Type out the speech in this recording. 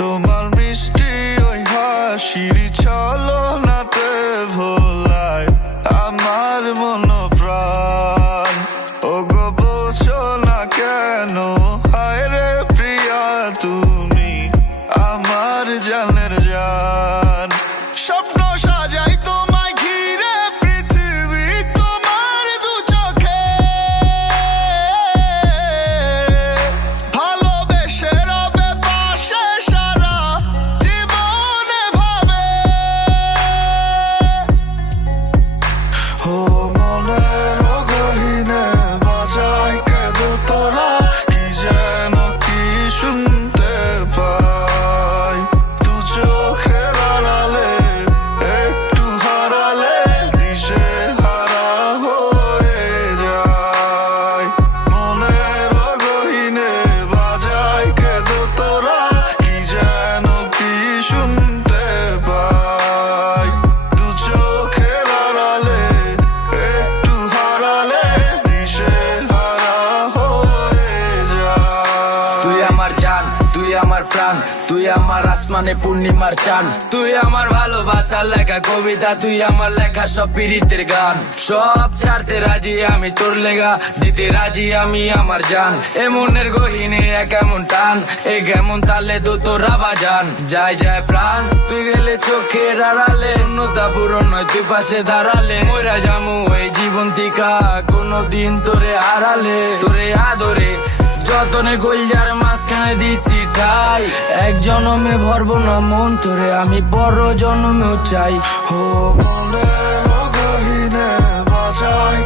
তোমার মিষ্টি ওই হাসির ছলনাতে ভোলায় আমার মন প্রাণ। ওগো বোঝো না কেন, হায় রে প্রিয়া তুমি আমার জানের জান। স্বপ্ন সাজাই তোমায় ঘিরে পৃথিবী তোমার দু চোখে, ভালোবেসে রবে পাশে সারা জীবনে ভাবে। ও মনের গহীনে বাজায় কেঁদো তোরা, কি যেন কি শুনতে পাই। দু চোখের আড়ালে একটু হারালে দিশে হারা হয়ে যায়। মনের গহীনে বাজায় কেঁদো তোরা, কি যেন কি শুনতে পাই। দু চোখের আড়ালে একটু হারালে দিশে হারা হয়ে যায়। তুই আমার জান, তুই আমার প্রাণ, তুই আমার আসমানে পূর্ণিমার চান। তুই আমার ভালোবাসার লেখা কবিতা, তুই আমার লেখা সব পীড়িতের গান। সব ছাড়তে রাজি আমি তোর লেগা, দিতে রাজি আমি আমার জান। এ মনের গহীনে এক এমন টান, এ কেমন তালে তো তোরা বাজান। যায় যায় প্রাণ, তুই গেলে চোখের আড়ালে, শূন্যতা পূরণ নয় তুই পাশে দাঁড়ালে। মইরা জামু এই জীবন থিকা কোনদিন তোরে হারালে। তোরে আদরে যতনে গোলজার মাঝখানে দিছি ঠাই, এক জনমে ভরবো না মন তোরে আমি বড় জন্মেও চাই। ও মনের গহীনে বাজায়